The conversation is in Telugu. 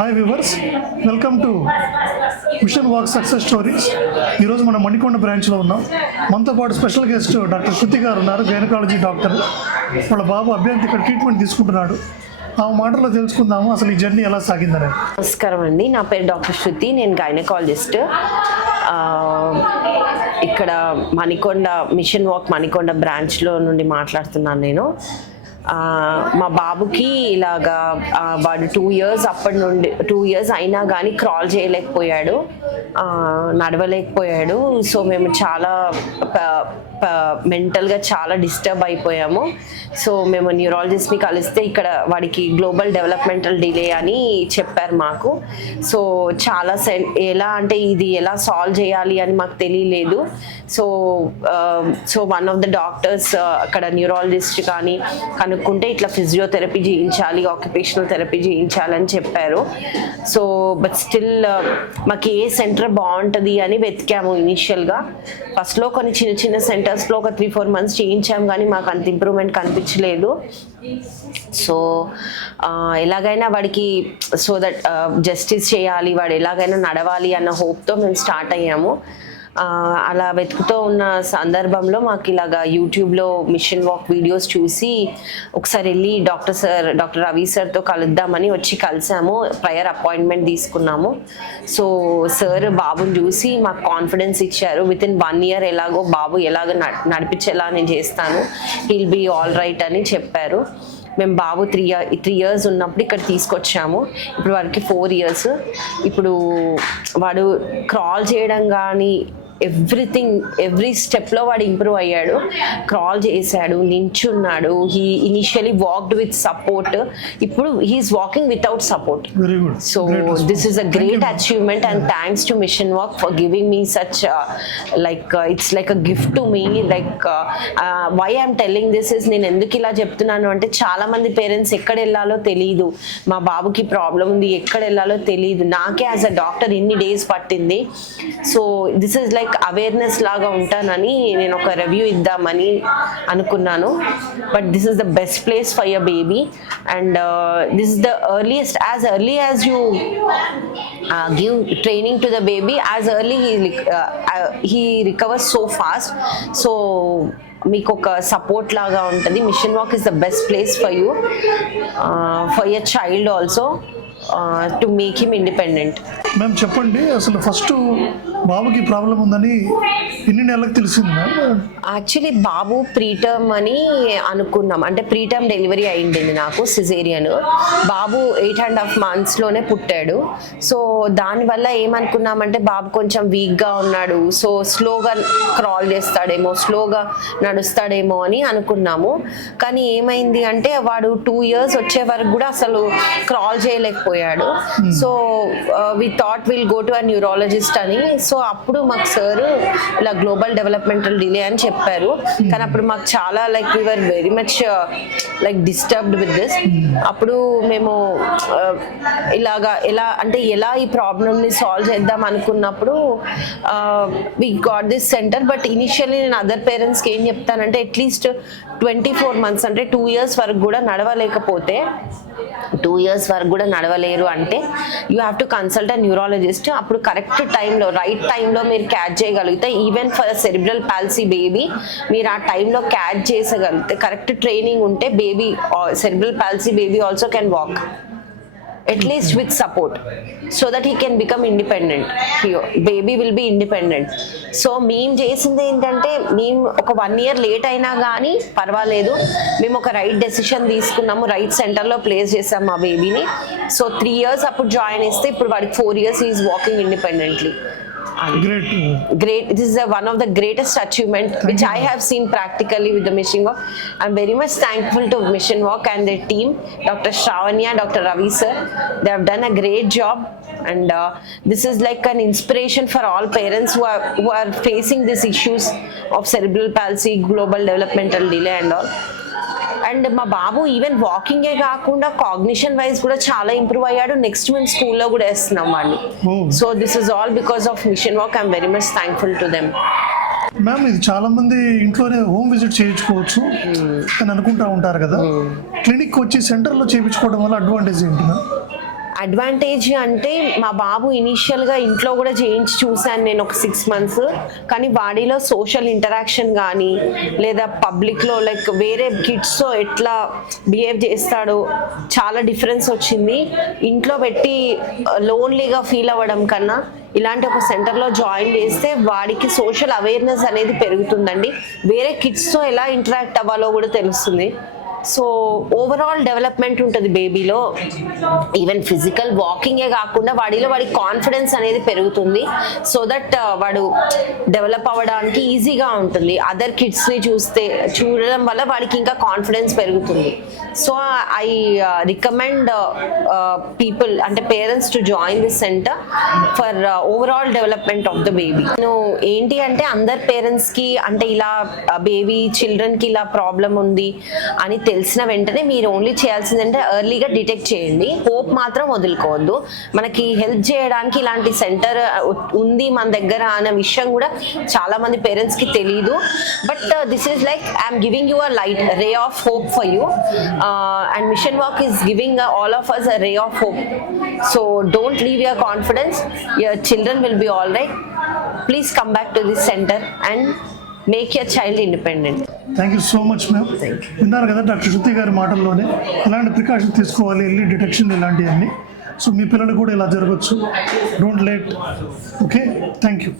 Hi viewers, welcome to machine Walk success stories. ఈరోజు మనం మణికొండ బ్రాంచ్లో ఉన్నాం. మనతో పాటు స్పెషల్ గెస్ట్ డాక్టర్ శృతి గారు ఉన్నారు, గైనకాలజీ డాక్టర్. వాళ్ళ బాబు అభ్యంతి ఇక్కడ ట్రీట్మెంట్ తీసుకుంటున్నాడు. ఆ మాటల్లో తెలుసుకుందాము అసలు ఈ జర్నీ ఎలా సాగిందని. నమస్కారం అండి, నా పేరు డాక్టర్ శృతి, నేను గైనకాలజిస్ట్. ఇక్కడ మణికొండ మిషన్ వాక్ మణికొండ బ్రాంచ్లో నుండి మాట్లాడుతున్నాను నేను. మా బాబుకి ఇలాగా వాడు 2 years అప్పటి నుండి 2 years అయినా కానీ క్రాల్ చేయలేకపోయాడు, నడవలేకపోయాడు. సో మేము చాలా మెంటల్గా చాలా డిస్టర్బ్ అయిపోయాము. సో మేము న్యూరాలజిస్ట్ని కలిస్తే ఇక్కడ వాడికి గ్లోబల్ డెవలప్మెంటల్ డిలే అని చెప్పారు మాకు. సో చాలా ఎలా అంటే ఇది ఎలా సాల్వ్ చేయాలి అని మాకు తెలియలేదు. So one of the doctors అక్కడ న్యూరాలజిస్ట్ కానీ కనుక్కుంటే ఇట్లా ఫిజియోథెరపీ చేయించాలి, ఆక్యుపేషనల్ థెరపీ చేయించాలని చెప్పారు. సో బట్ స్టిల్ మాకు ఏ సెంటర్ బాగుంటుంది అని వెతికాము. ఇనిషియల్గా ఫస్ట్లో కొన్ని చిన్న చిన్న సెంటర్స్లో ఒక 3-4 months చేయించాము, కానీ మాకు అంత ఇంప్రూవ్మెంట్ కనిపించలేదు. సో ఎలాగైనా వాడికి సో దట్ జస్టిస్ చేయాలి, వాడు ఎలాగైనా నడవాలి అన్న హోప్తో మేము స్టార్ట్ అయ్యాము. అలా వెతుకుతూ ఉన్న సందర్భంలో మాకు ఇలాగా యూట్యూబ్లో మిషన్ వాక్ వీడియోస్ చూసి ఒకసారి వెళ్ళి డాక్టర్ రవి సార్తో కలుద్దామని వచ్చి కలిసాము. ప్రయర్ అపాయింట్మెంట్ తీసుకున్నాము. సో సార్ బాబుని చూసి మాకు కాన్ఫిడెన్స్ ఇచ్చారు. వితిన్ 1 year ఎలాగో బాబు ఎలాగో నడిపించేలా నేను చేస్తాను, హీల్ బీ ఆల్ రైట్ అని చెప్పారు. మేము బాబు 3 years ఉన్నప్పుడు ఇక్కడ తీసుకొచ్చాము. ఇప్పుడు వాడికి 4 years. ఇప్పుడు వాడు క్రాల్ చేయడం కానీ ఎవ్రీ స్టెప్లో వాడు ఇంప్రూవ్ అయ్యాడు. క్రాల్ చేశాడు, నించున్నాడు. He initially walked with support, ఇప్పుడు he is walking without support. So this is a great achievement and thanks to machine walk for giving me such it's like a gift to me. Why I'm telling this is, నేను ఎందుకు ఇలా చెప్తున్నాను అంటే చాలా మంది పేరెంట్స్ ఎక్కడ వెళ్ళాలో తెలియదు, మా బాబుకి ప్రాబ్లం ఉంది ఎక్కడ వెళ్ళాలో తెలియదు. నాకే యాజ్ అ డాక్టర్ ఇన్ని డేస్ పట్టింది. So this is like awareness లాగా ఉంటానని నేను ఒక రివ్యూ ఇద్దామని అనుకున్నాను. But this is the best place for your baby and this is the earliest, as early as you give training to the baby, as early he recovers so fast. So మీకు ఒక సపోర్ట్ లాగా ఉంటుంది. Mission Walk is the best place for you, for your child also, to make him independent. Ma'am చెప్పండి, అసలు ఫస్ట్ బాబుకి ప్రాబ్లం ఉందని ఎన్ని నెలలకు తెలిసింది మ్యామ్? యాక్చువల్లీ బాబు ప్రీటర్మ్ అని అనుకున్నాం, అంటే ప్రీటర్మ్ డెలివరీ అయింది నాకు, సిజేరియన్. బాబు 8.5 monthsలోనే పుట్టాడు. సో దానివల్ల ఏమనుకున్నామంటే బాబు కొంచెం వీక్గా ఉన్నాడు, సో స్లోగా క్రాల్ చేస్తాడేమో, స్లోగా నడుస్తాడేమో అని అనుకున్నాము. కానీ ఏమైంది అంటే వాడు 2 years వచ్చే వరకు కూడా అసలు క్రాల్ చేయలేకపోయాడు. So we thought will go to a neurologist అని. సో అప్పుడు మాకు సార్ ఇలా గ్లోబల్ డెవలప్మెంటల్ డిలే అని చెప్పారు. కానీ అప్పుడు మాకు చాలా like we were very much like disturbed with this. అప్పుడు మేము ఎలా ఈ ప్రాబ్లమ్ని సాల్వ్ చేద్దాం అనుకున్నప్పుడు we got this centre. But initially నేను అదర్ పేరెంట్స్కి ఏం చెప్తానంటే అట్లీస్ట్ 24 months అంటే 2 years వరకు కూడా నడవలేకపోతే, 2 years వరకు కూడా నడవలేరు అంటే you have to consult a neurologist. అప్పుడు కరెక్ట్ టైంలో, రైట్ టైంలో మీరు క్యాచ్ చేయగలిగితే, even for cerebral palsy baby మీరు ఆ టైంలో క్యాచ్ చేసగలిగితే, కరెక్ట్ ట్రైనింగ్ ఉంటే baby, cerebral palsy baby also can walk at least with support, so that he can become independent. Baby will be independent. So మేము చేసింది ఏంటంటే, మేము ఒక 1 year లేట్ అయినా కానీ పర్వాలేదు, మేము ఒక రైట్ డెసిషన్ తీసుకున్నాము, రైట్ సెంటర్లో ప్లేస్ చేసాము మా బేబీని. సో 3 years అప్పుడు జాయిన్ చేస్తే ఇప్పుడు వాడికి 4 years is walking independently. Great. This is one of the greatest achievement which I have seen practically with the Mission Walk. I'm very much thankful to Mission Walk and their team, Dr. Shravanya, Dr. Ravi sir. They have done a great job, and this is like an inspiration for all parents who are facing these issues of cerebral palsy, global developmental delay and all. And మా బాబు ఈవెన్ వాకింగే కాకుండా కాగ్నిషన్ వైజ్ కూడా చాలా ఇంప్రూవ్ అయ్యాడు. నెక్స్ట్ మేము స్కూల్లో కూడా వేస్తున్నాం వాడిని. So this is all because of Mission Walk. I'm very much thankful to them. Ma'am, ఇది చాలా మంది ఇంట్లోనే హోమ్ విజిట్ చేయించుకోవచ్చు అని అనుకుంటా ఉంటారు కదా, క్లినిక్ వచ్చి సెంటర్లో చేయించుకోవడం వల్ల అడ్వాంటేజ్ ఏంటి మ్యామ్? అడ్వాంటేజ్ అంటే మా బాబు ఇనీషియల్గా ఇంట్లో కూడా చేయించి చూశాను నేను ఒక 6 months. కానీ వాడిలో సోషల్ ఇంటరాక్షన్ కానీ లేదా పబ్లిక్లో లైక్ వేరే కిడ్స్తో ఎట్లా బిహేవ్ చేస్తాడో చాలా డిఫరెన్స్ వచ్చింది. ఇంట్లో పెట్టి లోన్లీగా ఫీల్ అవ్వడం కన్నా ఇలాంటి ఒక సెంటర్లో జాయిన్ చేస్తే వాడికి సోషల్ అవేర్నెస్ అనేది పెరుగుతుందండి. వేరే కిడ్స్తో ఎలా ఇంటరాక్ట్ అవ్వాలో కూడా తెలుస్తుంది. సో ఓవరాల్ డెవలప్మెంట్ ఉంటుంది బేబీలో. ఈవెన్ ఫిజికల్ వాకింగే కాకుండా వాడి కాన్ఫిడెన్స్ అనేది పెరుగుతుంది. సో దట్ వాడు డెవలప్ అవ్వడానికి ఈజీగా ఉంటుంది. అదర్ కిడ్స్ని చూడడం వల్ల వాడికి ఇంకా కాన్ఫిడెన్స్ పెరుగుతుంది. సో ఐ రికమెండ్ పీపుల్ అంటే parents to join this centre for overall development of the baby. నేను ఏంటి అంటే అందరు పేరెంట్స్కి అంటే ఇలా చిల్డ్రన్కి ఇలా ప్రాబ్లం ఉంది అని తెలిసిన వెంటనే మీరు ఓన్లీ చేయాల్సిందంటే ఎర్లీగా డిటెక్ట్ చేయండి. హోప్ మాత్రం వదులుకోవద్దు. మనకి హెల్ప్ చేయడానికి ఇలాంటి సెంటర్ ఉంది మన దగ్గర అనే విషయం కూడా చాలా మంది పేరెంట్స్కి తెలీదు. But this is like I'm giving you a light ray of hope for you and Mission Work is giving all of us a ray of hope. So don't leave your confidence. Your children will be all right. Please come back to this centre and make your child independent. Thank you so much ma'am. విన్నారు కదా డాక్టర్ శృతి గారి మాటల్లోనే ఎలాంటి ప్రికాషన్ తీసుకోవాలి, ఎర్లీ డిటెక్షన్ ఇలాంటివన్నీ. సో మీ పిల్లలు కూడా ఇలా జరగచ్చు. Don't late. Okay, thank you.